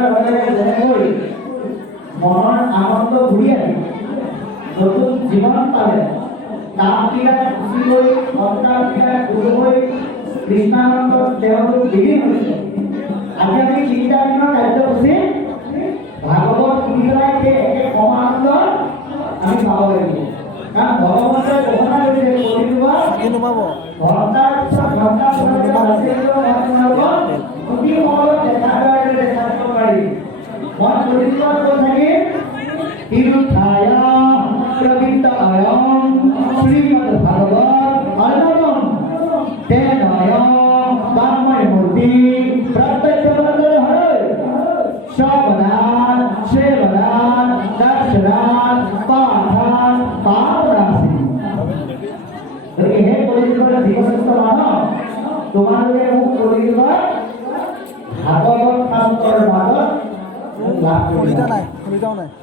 যেনেকৈ মনৰ আনন্দ ঘূৰি আহি নতুন জীৱন পালে কামবিলাক গুচি গৈ সংস্কাৰবিলাক দূৰ হৈ কৃষ্ণানন্দত তেওঁলোক বিলীন হৈছে। আজি আমি 3টা দিনৰ কাৰ্যসূচী ভাগৱত শুনি পেলাই সেই একে সমানন্দ আমি পাব লাগিব। কাৰণ ভগৱন্তই ঘোষণা কৰিছে ঘণ্টাৰ পিছত ঘণ্টা প্ৰতি সময়ত দেখা দেখাব পাৰি। মই প্ৰতিদিনত কৈ থাকিম তিৰুথায়াম প্ৰবিত্তায়াম শ্ৰীমদ ভাগৱত অন্যতম তেনয়ম বাংময় মূৰ্তি প্ৰত্যক্ষমন্ত্ৰ হয় শ্ৰৱণান শ্ৰেৱণান দৰ্শনান পাঠান পাৱনাসি। গতিকে সেই প্ৰতিদিনৰ জীৱশ্ৰেষ্ঠ মানৱ তোমালোকে মোক প্ৰতিদিনৰ ভাগৱত শাস্ত্ৰৰ মাজত লাভ কৰিবা।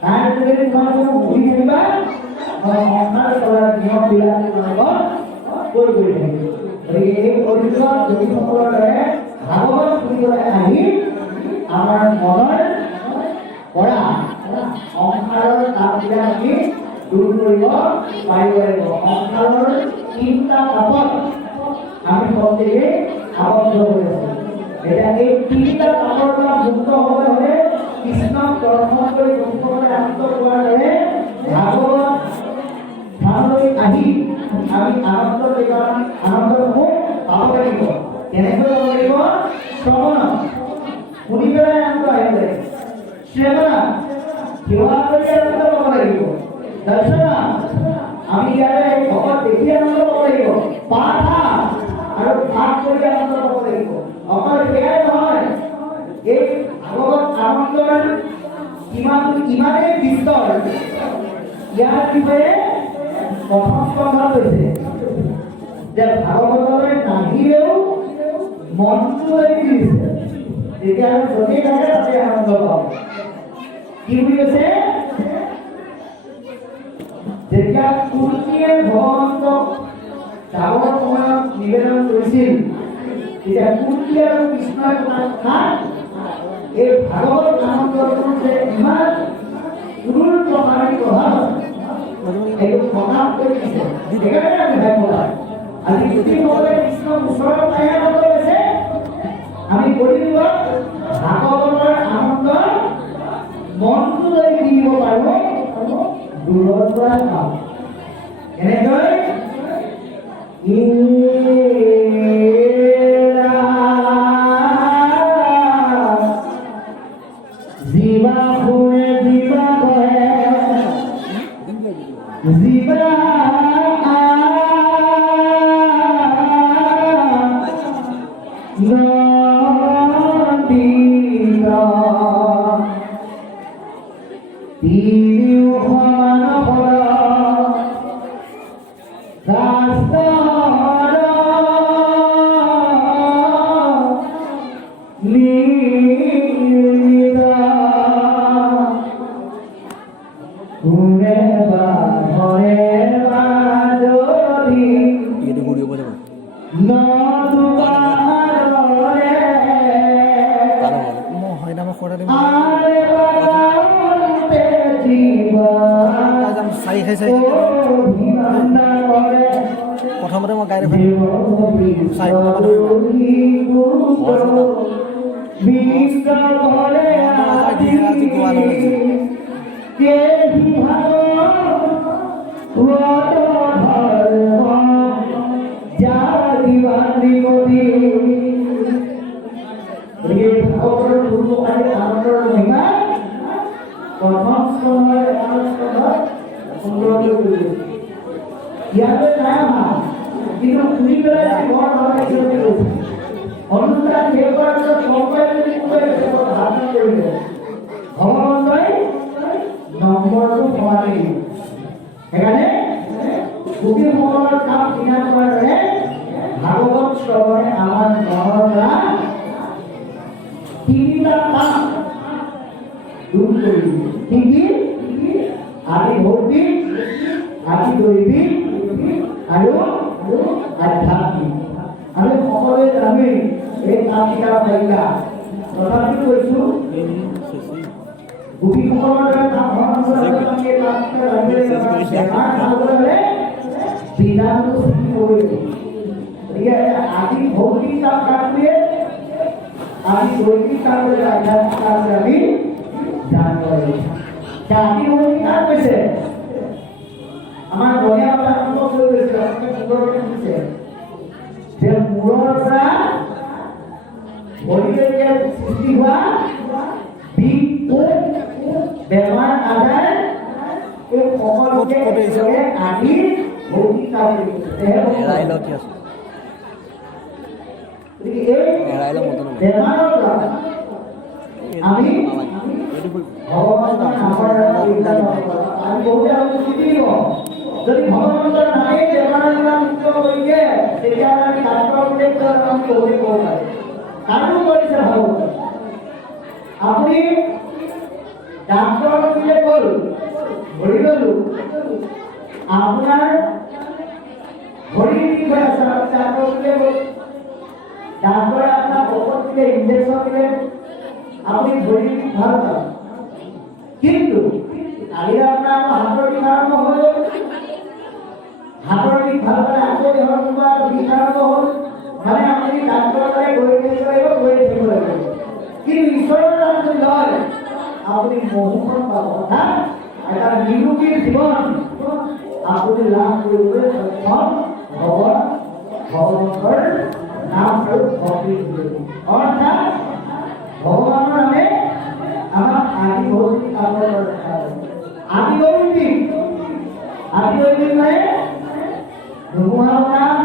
তাৰ যোগেদি তোমালোকে মোক শুনি থাকিবা, সংসাৰ চলাৰ নিয়মবিলাক তোমালোকক কৈ কৰি থাকিব। গতিকে এই প্ৰতিদিনৰ যোগীসকলৰ দৰে ভাগৱত শুনিবলৈ আহি আমাৰ মনৰ পৰা সংসাৰৰ কামবিলাক আমি দূৰ কৰিব পাৰিব লাগিব। সংসাৰৰ 3টা পাপত আমি প্ৰত্যেকে আবদ্ধ হৈ আছো। এতিয়া এই 3টা পাপৰ পৰা মুক্ত হ'বলৈ হ'লে কৃষ্ণক দৰ্শন কৰি ভক্তসকলে আনন্দ পোৱাৰ দৰে ভাগৱত ধামলৈ আহি আমি আনন্দসমূহ পাব লাগিব। কেনেকৈ পাব লাগিব? শ্ৰৱণ শুনি পেলাই আনন্দ আহিব লাগিব, শ্ৰেৱণ সেৱা কৰি আনন্দ পাব লাগিব, দৰ্শন আমি ইয়াতে ভগৱত দেখি আনন্দ পাব লাগিব, পাঠ আৰু পাঠ কৰি আনন্দ পাব লাগিব। অকল সেয়াই নহয়, এই ভাগৱত আনন্দৰ ইমানেই বিস্তৰ, ইয়াৰ বিষয়ে প্ৰথম স্কন্ধত কৈছে যে ভাগৱতলৈ নাহিলেও মনটো লাগি দিছে, তেতিয়া আমি য'তেই থাকে তাতে আনন্দ পাওঁ। কি বুলি কৈছে? যেতিয়া কুন্তীয়ে ভগৱন্তক যাবৰ সময়ত নিবেদন কৰিছিল, তেতিয়া কুন্তি আৰু কৃষ্ণই কথা এই ভাগৱত আনন্দটো যে ইমান দূৰ প্ৰকাৰী প্ৰভাৱ এইটো প্ৰকাশ কৰি দিছে। সেইকাৰণে আমি ভাগ্যৱান। আজি গোটেইসকলে কৃষ্ণৰ ওচৰত পাই আনন্দ পাইছে। আমি কৰিব ভাগৱতৰ আনন্দ মনটো যদি দিব পাৰো দূৰৰ পৰা পাওঁ। এনেকৈ জীৱা শুনে জীৱা কহে জীৱা প্ৰথমতে মই গাড়ী এখন চাই আজি গোৱা লগাইছোঁ। ইয়াতে নাই অহা, কিন্তু শুনি পেলাই বৰ ভাল লাগিছে। অনুষ্ঠান শেষ হোৱাৰ পিছত ভাষণ কৰিলে ভগৱন্তই নম্বৰটো কমাই দিলে। সেইকাৰণে গোপীসকলৰ কাম চিনাক্ত কৰাৰ দৰে ভাগৱত শ্ৰৱণে আমাৰ মনৰ পৰা 3টা কাম দূৰ কৰি দিয়ে। কি কি? আদি ভৌতিক, আদি দৈবিক আৰু আধ্যাত্মিক। আমি সকলোৱে জানোৱেই এই কামকেইটা পাৰিলা। তথাপিও কৈছো গোপীসকলৰ দৰে তাত ভ্ৰমণ কৰিবলৈ তাত বেমাৰ খাবলৈ হ'লে বিধানটো শিকি ল'বই লাগিব। গতিকে আজি ভৌতিক কাম কাটোৱে আজি দৈনিক কাম কৰি আধ্যাত্মিক কাম আমি জানিব লাগিব। আজি ভৌতিক কাম কৈছে আমাৰ গণিয়া আৰম্ভ কৰি গৈছে সুন্দৰকৈ দিছে যে মূৰৰ পৰা ভৰিলৈকে সৃষ্টি হোৱা বিষ বেমাৰ আজাৰ এই সকলোকে একেলগে আদি ভৌতিক কাম কৰি গৈছে। এৰাই লওঁ কি আছে এৰাই লওঁ মতো বেমাৰৰ পৰা আমি ভগৱানৰ নামৰ আমি বহুতে শিকিব যদি ভগৱানৰ নামেই বেমাৰৰ পৰা মুক্ত কৰি দিয়ে তেতিয়াহ'লে আমি ডাক্তৰ বুলি আমি বহুতে ক'ব পাৰোঁ। কাৰো কৰিছে ভগৱান আপুনি ডাক্তৰ বুলিলে গ'ল ধৰি ল'লো আপোনাৰ ভৰি বিষ হৈ আছে ডাক্তৰ বুলিলে গ'ল ডাক্তৰে আপোনাক ঔষধ দিলে ইনজেকশ্যন দিলে আপুনি ভৰি বিষ ভাল পায় কিন্তু কালি আপোনাৰ হাতৰ বিষ আৰম্ভ হৈ গ'ল হাতৰ বিষ ভাল পালে আকৌ দেহৰ কিবা বিষ আৰম্ভ হ'ল মানে আপুনি ডাক্তৰৰ তালৈ গৈ থাকিব লাগিব কিন্তু ঈশ্বৰৰ নাম যদি লয় আপুনি মোহন পাব অৰ্থাৎ এটা নিৰোগী জীৱন আপুনি লাভ কৰিবলৈ সক্ষম হ'ব ভগৱানৰ নাম আৰু ভক্তি অৰ্থাৎ ভগৱানৰ নামে আমাক আদি ভৌতিক কামৰ ৰক্ষা কৰে। আদি ভৌতিক মানে ধুমুহাৰ নাম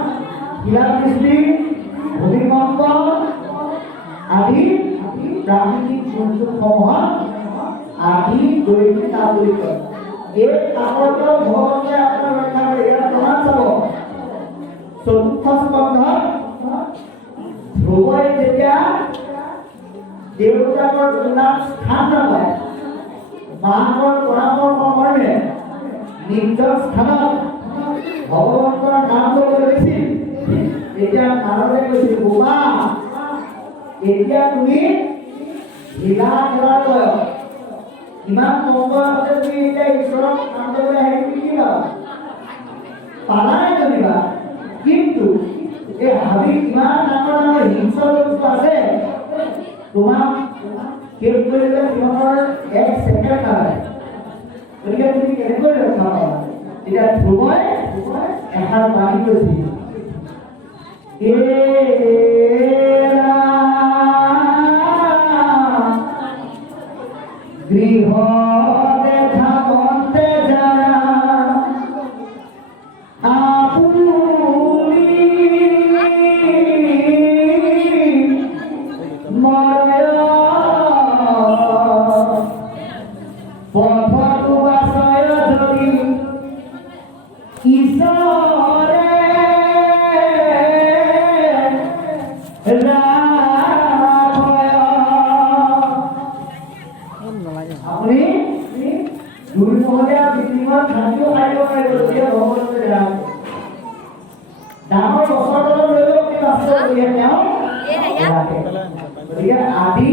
শিলাবৃষ্টি ভূমিকম্প আদি প্ৰাকৃতিক দুৰ্যোগসমূহত আদি দৈনিক কাম বুলি কয়। এই কামৰ পৰা ভগৱানে আপোনাক ৰক্ষা কৰে। ইয়াৰ প্ৰমাণ চাব চতুৰ্থ স্কন্ধত ধ্ৰুৱই যেতিয়া দেউতাকৰ তুলনাত স্থান নাপায় মাকৰ পৰামৰ্শ মৰ্মে নিজৰ স্থানত ভগৱন্তৰ নাম ল'বলৈ লৈছিল তেতিয়া নাৰদে কৈছিল বোমা এতিয়া তুমি ঢিলা খেলাৰ বয়স ইমান কম বয়সতে তুমি এতিয়া ঈশ্বৰক নাম ল'বলৈ আহি কি পালাই জানিবা কিন্তু এই হাবি ইমান ডাঙৰ হিংস্ৰ বস্তু আছে তোমাক শেষ কৰিলে সিহঁতৰ এক ছেকেণ্ড নালাগে গতিকে তুমি কেনেকৈ ৰক্ষা পাবা তেতিয়া ধ্ৰুৱই এষাৰ বাণী কৈছিল গৃহ দেখা মন্তে যাৰা আদি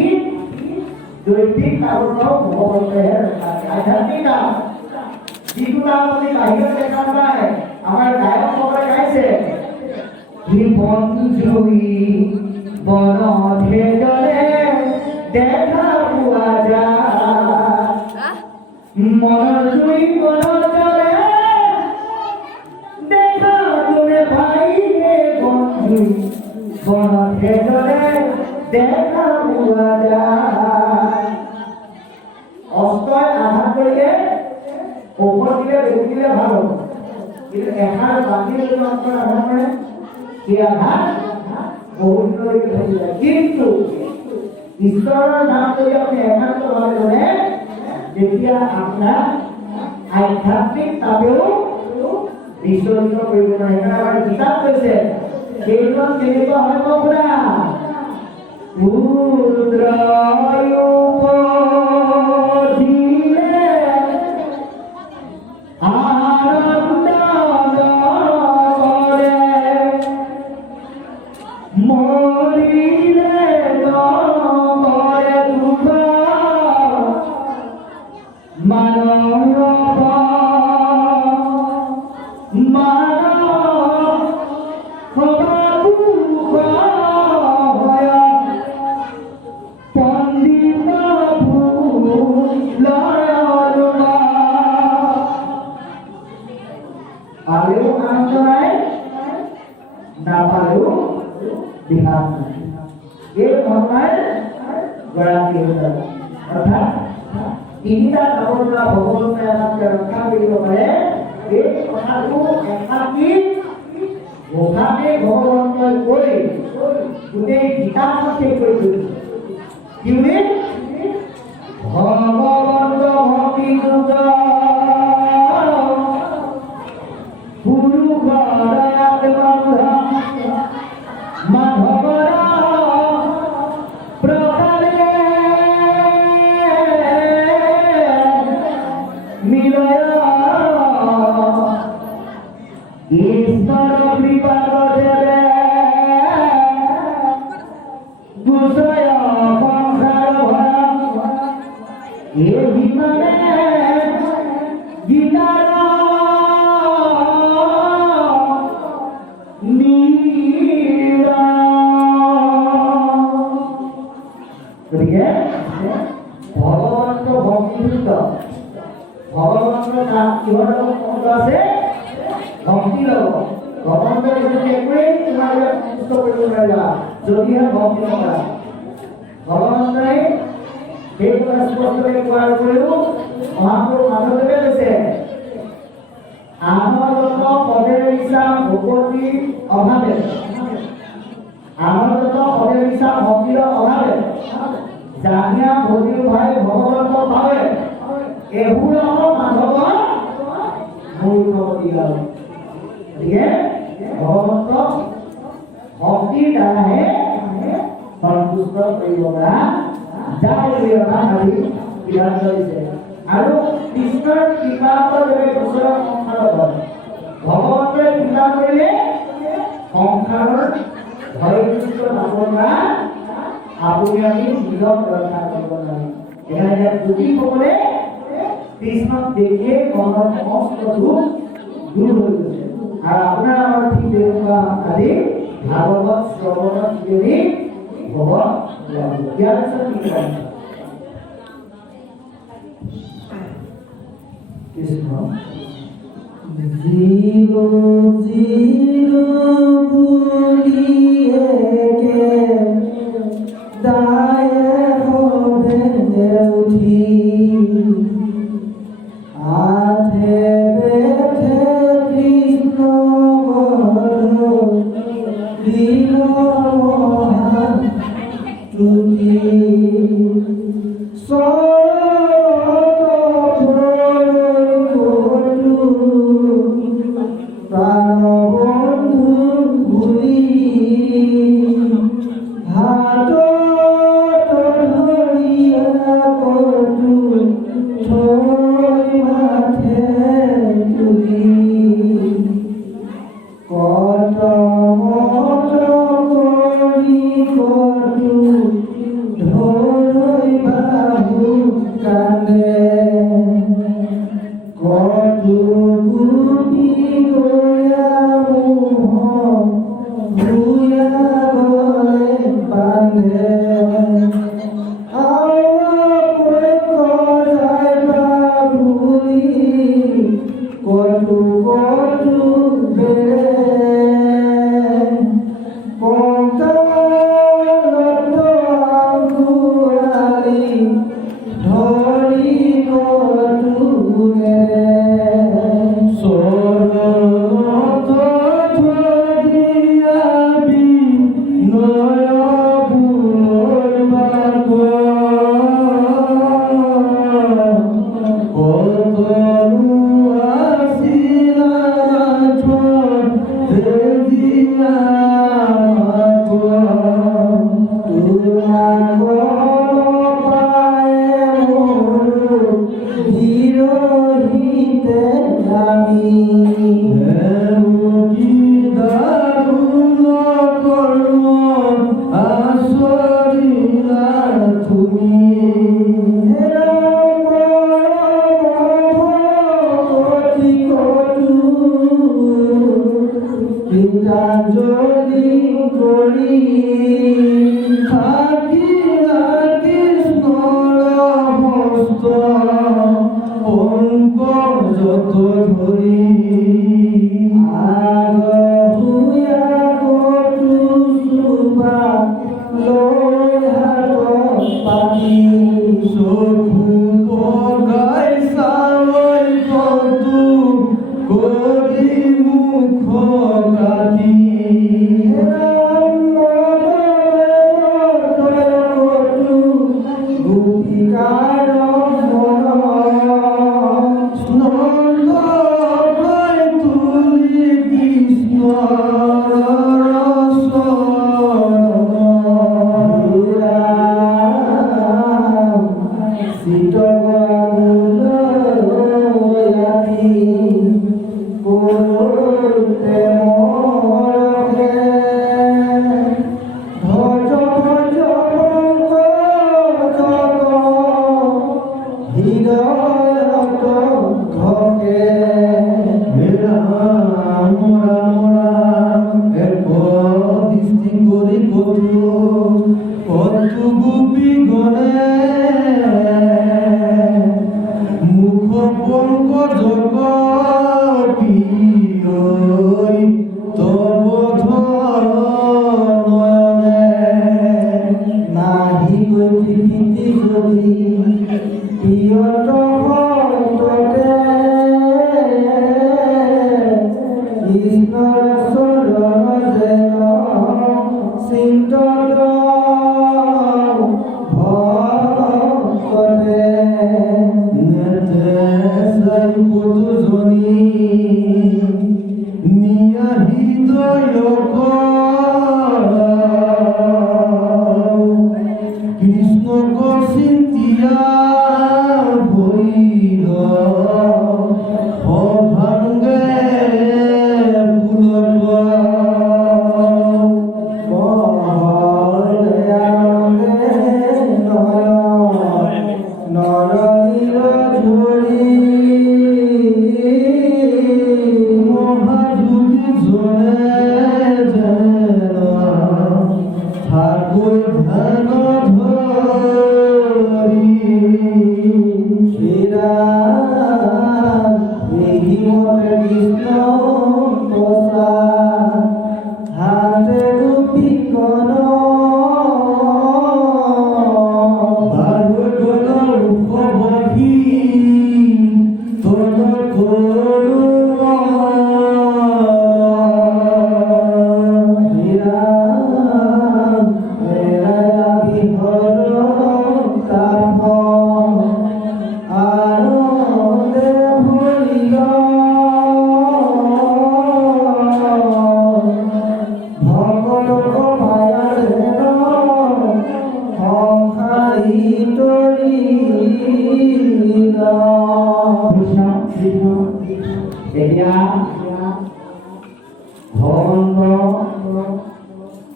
দৈনিক কামৰ ভগৱন্তেহে আধ্যাত্মিক কাম যিটো কাম আমি বাহিৰত দেখা নাপায় আমাৰ গায়কসকলে গাইছে জীৱন জুই বনধে জলে দেখা পোৱা যায় মনৰ জুই বনত জলে দেখা তোৰে ভাইয়ে বন্ধু বনধে জলে দেখা পোৱা যায় অস্ত্ৰই আঘাত কৰিলে ঔষধ দিলে বেজি দিলে ভাল হ'ব কিন্তু এষাৰ বান্ধি যদি অস্ত্ৰই আঘাত কৰে সেই আঘাত বহুত দিনলৈকে থাকি যায় কিন্তু ঈশ্বৰৰ নাম যদি আপুনি একান্তভাৱে ল'লে তেতিয়া আপোনাক আধ্যাত্মিকভাৱেও বিচলিত কৰিব নোৱাৰে সেইকাৰণে আমাৰ কিতাপ কৈছে সেইজন কেনেকুৱা হয় শুনা পালেও আনন্দ নাই, নাপালেও বিহাৰ নাই। এই ধৰ্মাই গৰাকী হৈছে অৰ্থাৎ তিনিটা কামৰ পৰা ভগৱন্তই আমাক ৰক্ষা কৰিব পাৰে। এই কথাটো একাকী ঘোষাতে ভগৱন্তই কৈ গোটেই গীতাখন শেষ কৰি থৈছে। কি বুলি? ভগৱন্ত ভক্তি যোগ ঈশ্বৰ কৃপাত দেবে দুষয় সংসাৰ ভয় এই মানে গীতাৰ গতিকে ভগৱন্ত ভক্তিযুক্ত ভগৱন্তৰ কাম কিহৰ লগত সম্বন্ধ আছে? ভক্তি লগত। ভগৱন্তৰ যদি একোৱেই তোমালোকে সন্তুষ্ট কৰিব নোৱাৰিবা যদিহে ভক্তি নকৰা। ভগৱন্তই সেই কথা স্পষ্টকৈ কোৱাৰ উপৰিও মহাপুৰুষ মাধৱদেৱে কৈছে আনন্দত পদে ইচ্ছা ভকতিৰ অভাৱে, আনন্দত পদে ইচ্ছা ভক্তিৰ অভাৱে জানিয়া ভক্তিৰ ভাই ভগৱন্ত ভাৱে এহুৰ মাধৱ মূৰ্খমতি গাল। গতিকে ভগৱন্ত ভক্তিৰ দ্বাৰাহে সন্তুষ্ট কৰিব পৰা যায় বুলি আজি বিধান কৰিছে। আৰু কৃষ্ণৰ কৃপাত যেনে গোচৰ সংসাৰত হয়, ভগৱন্তই কৃপা কৰিলে সংসাৰৰ ভয়যুক্ত পাপৰ পৰা আপুনি আমি নিজক ৰক্ষা কৰিব নোৱাৰিম। এতিয়া যোগীসকলে কৃষ্ণক দেখিয়ে মনৰ সমস্ত দুখ দূৰ হৈ গৈছে। আৰু আপোনাৰ আমাৰ ঠিক তেনেকুৱা আজি ভাগৱত শ্ৰৱণত যদি হ'ব লাগিব। ইয়াৰ পিছত কি কৰিম? কৃষ্ণ জীৱ জীৱ বুলিয়েকে দায়ে হবে উঠি আধে বেঠে কৃষ্ণ দিল মহান তুতি ধৰি বাহু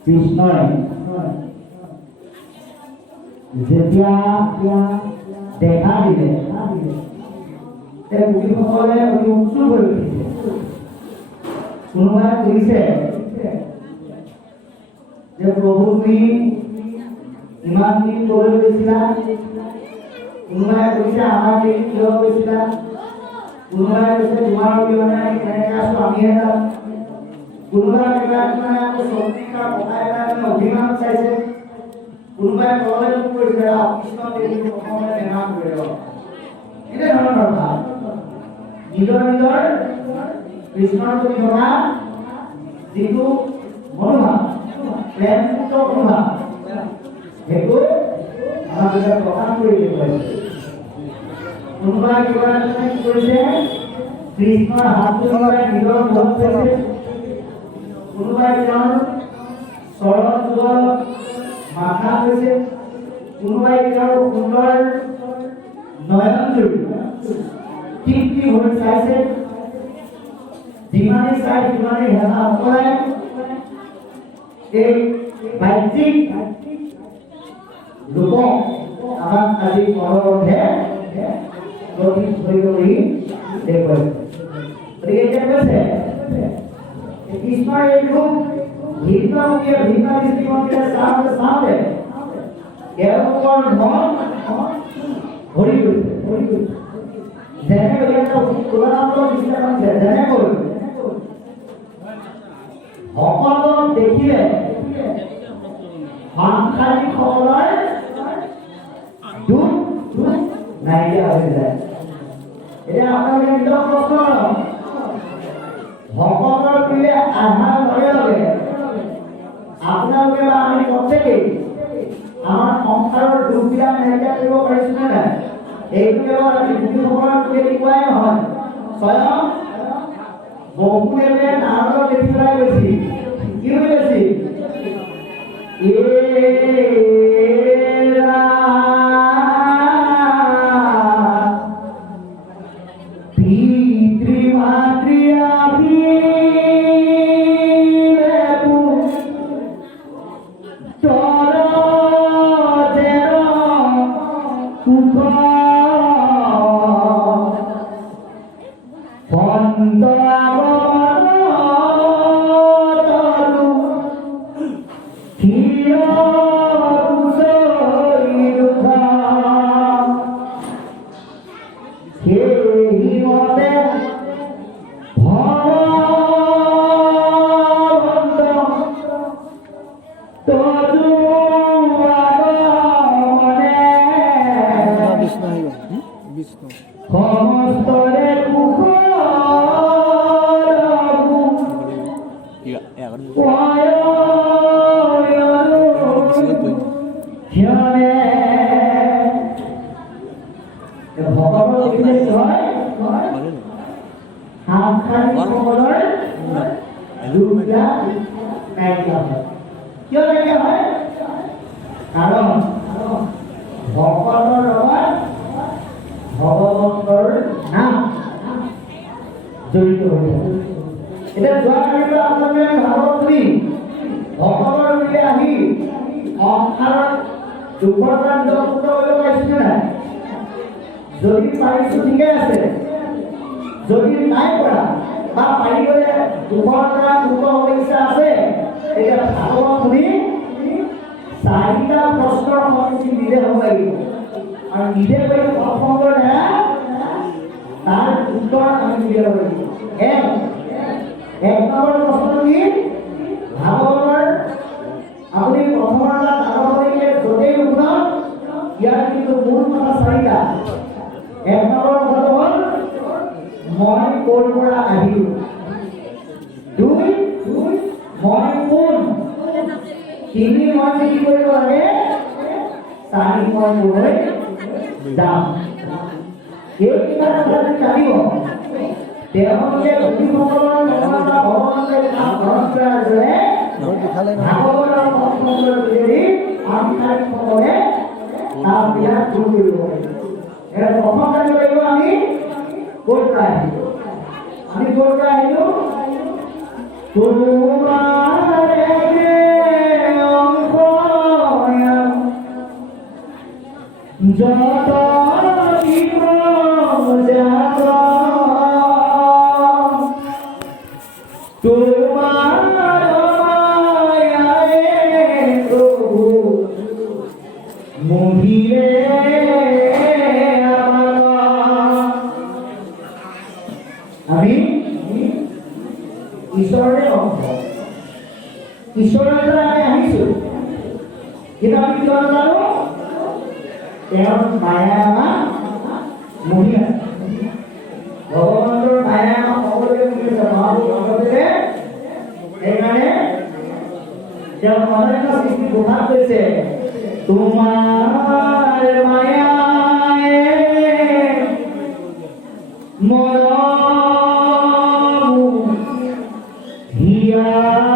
কৃষ্ণই যেতিয়া দেখা দিলে গোপীসকলে অতি উৎসুক হৈ উঠিছে। কোনোবাই কৈছে যে প্ৰভু তুমি ইমান দিন কলৈ গৈছিলা, কোনোবাই কৈছে আমাৰ দিন কিয় গৈছিলা, কোনোবাই কৈছে তোমাৰ অবিহনে কেনেকৈ আছো আমিহে যাম, কোনোবাই মানে আকৌ চন্দ্ৰিকা পকাই অভিমান চাইছে, কোনোবাই কলে কৰিছে কৃষ্ণ দেৱীক প্ৰথমে বেমাৰ কৰিব। এনেধৰণৰ ভাৱ নিজৰ নিজৰ কৃষ্ণৰ প্ৰতি থকা যিটো মনোভাৱ, প্ৰেমযুক্ত মনোভাৱ, সেইটো আমাক প্ৰকাশ কৰি দেখুৱাইছে। কোনোবাই কিবা কি কৰিছে, কৃষ্ণৰ হাতটো নিজৰ মুখত থৈছে, কোনোবাই তেওঁৰ চৰণ যুগল মাথা হৈছে, কোনোবাই তেওঁৰ সুন্দৰ নয়নজুৰি তৃপ্তি হৈ চাইছে। যিমানে চাই সিমানে হেঁচা নপলাই এই বাহ্যিক ৰূপক আমাক আজি পৰৱৰ্তী গতি কৰি দেখুৱাইছে। গতিকে এতিয়া কৈছে কৃষ্ণৰ এই ৰূপ ভিন্নমুখীয়া ভিন্ন দৃষ্টিভংগীৰে চাওঁতে তেওঁলোকৰ মন ভৰি গৈছে। যেনেকৈ তুলনাত্মক দৃষ্টিকোণ যেনেকৈ সকলক দেখিলে সাংসাৰিকসকলৰ দুখ নাইকিয়া হৈ যায়। এতিয়া আপোনালোকে নিজৰ প্ৰশ্ন কৰক, ভকতৰ প্ৰিয়ে আহাৰ লগে লগে আপোনালোকে বা আমি প্ৰত্যেকেই আমাৰ সংসাৰৰ দুখবিলাক নাইকিয়া কৰিব পাৰিছো নে নাই? এইটো কেৱল আমি গোপীসকলৰ যোগেদি কোৱাই নহয়, স্বয়ং বসুদেৱে নাৰদক দেখি পেলাই কৈছিল, কি বুলি কৈছিল? এই ৰাম সুখ বন্ধ আগমনতলু হিৰ কুশলী দুখ সেই মতে ভগৱন্ত তদু আগমনে বিষ্ণু আহি গ'ল বিষ্ণু সমস্তৰে সুখ ভগৱতৰ দেখিলে কি হয় সাংসাৰিকসকলৰ দুৰ্গা নাইকিয়া হয় কিয় নাইকিয়া হয় কাৰণ ভকতৰ লগত ভগৱন্তৰ নাম জড়িত হৈ থাকে এতিয়া যোৱাকালিৰ আপোনালোকে ভাগৱত শুনি ভকতৰ বুলি আহি সংসাৰত দুখৰ কাণ্ড মুক্ত কৰিব পাৰিছেনে নাই যদি পাৰিছো ঠিকে আছে যদি নাই পৰা বা পাৰি গ'লে দুখৰ পৰা মুক্ত হ'ব ইচ্ছা আছে এতিয়া ভাগৱত শুনি চাৰিটা প্ৰশ্নৰ সন্মুখীন নিজে হ'ব লাগিব আৰু নিজে কৰি সৎসংগৰ দ্বাৰা তাৰ উত্তৰ আমি উলিয়াব লাগিব এক নম্বৰ প্ৰশ্নটো কি ভাগৱতৰ আপুনি প্ৰথমৰ পৰা তালৈকে য'তেই নুশুনক ইয়াৰ কিন্তু মূল কথা চাৰিটা এক নম্বৰ কথাটো হ'ল মই ক'ৰ পৰা আহিলোঁ দুই মই কোন তিনি মই কি কৰিব লাগে চাৰি মই ক'লৈ যাম এই কিবা কথা জানিব তেওঁলোকে গোপীসকলৰ লগত ভগৱানে কাম গ্ৰহণ কৰাৰ দৰে ভাগৱতৰ সৎসংগৰ যোগেদি সাংসাৰিকসকলে কামবিলাক দূৰ কৰিব পাৰিব এতিয়া প্ৰথম জানিব লাগিব আমি ক'ৰ পৰা আহিলোঁ তোমাৰে অংশ যত তোমাৰ মায়ায় প্ৰভু মহিলে আমি ঈশ্বৰৰে অংশ ঈশ্বৰৰ পৰা আমি আহিছোঁ কিন্তু আমি কিয় নাজানো তেওঁৰ মায়া আমাক মহি আছে ভগৱন্তৰ মায়া আমাক সকলোকে মহি আছে মহাপুৰুষ ভগৱতে সেইকাৰণে তেওঁ অনন্য সৃষ্টি ঘোষণা কৰিছে তোমাৰ মায়ায়ে মৰম হিয়াছে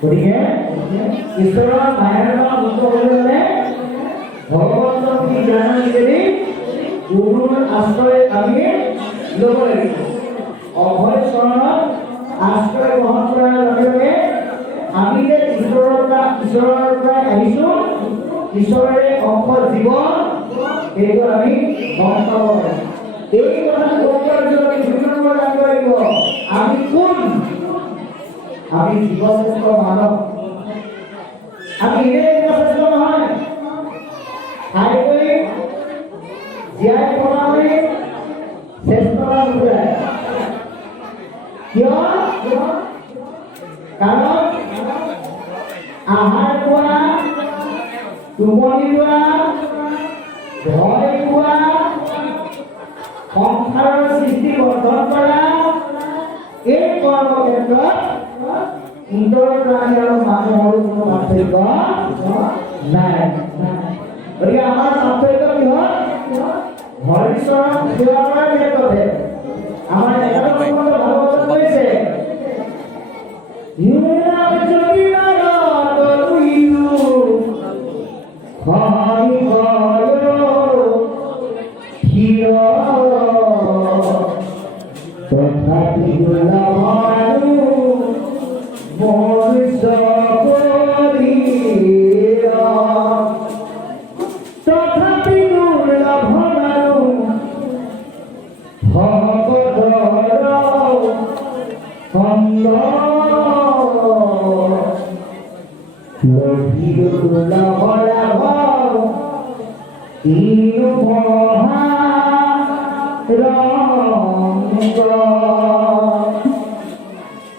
গতিকে ঈশ্বৰৰ মায়াৰ পৰা মুক্ত হ'বলৈ ভগৱন্তৰ কি জ্ঞান যোগেদি গুৰুৰ আশ্ৰয় আমি ল'ব লাগিব অভয় চৰণত আশ্ৰয় গ্ৰহণ কৰাৰ লগে লগে আমি যে ঈশ্বৰৰ পৰা আহিছোঁ ঈশ্বৰৰে অংশ জীৱন সেইটো আমি গম পাব পাৰিম এই কথা কোৱাৰ জন্য বিভিন্ন নম্বৰ জানিব লাগিব আমি কোন আমি জীৱশ্ৰেষ্ঠ মানৱ আমি এনেই জীৱশ্ৰেষ্ঠ নহয় খাই কৰি জীয়াই থকালৈ শ্ৰেষ্ঠতা ঘূৰাই কিয় কাৰণ আহাৰ খোৱা টোপনি লোৱা ভয় খোৱা সংসাৰৰ সৃষ্টি বৰ্ধন কৰা এই কৰ্মক্ষেত্ৰত ইন্দ্ৰৰ প্ৰাণী আৰু মানুহৰ কোনো পাৰ্থক্য নাই গতিকে আমাৰ পাৰ্থক্য কিহত হৰিচৰণ সেৱা কৰাৰ ক্ষেত্ৰতে আমাৰ একাদশ স্কন্ধ ভাগৱতত কৈছে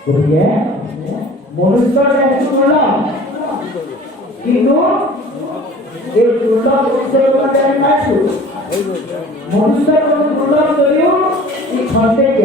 গতিকে মনুষ্যৰ দেহটো দুৰ্লভ কিন্তু এই দুৰ্লভ বস্তুৰ আমি পাইছো মনুষ্যৰ দুৰ্লভ যদিও ই খন্তেকীয়া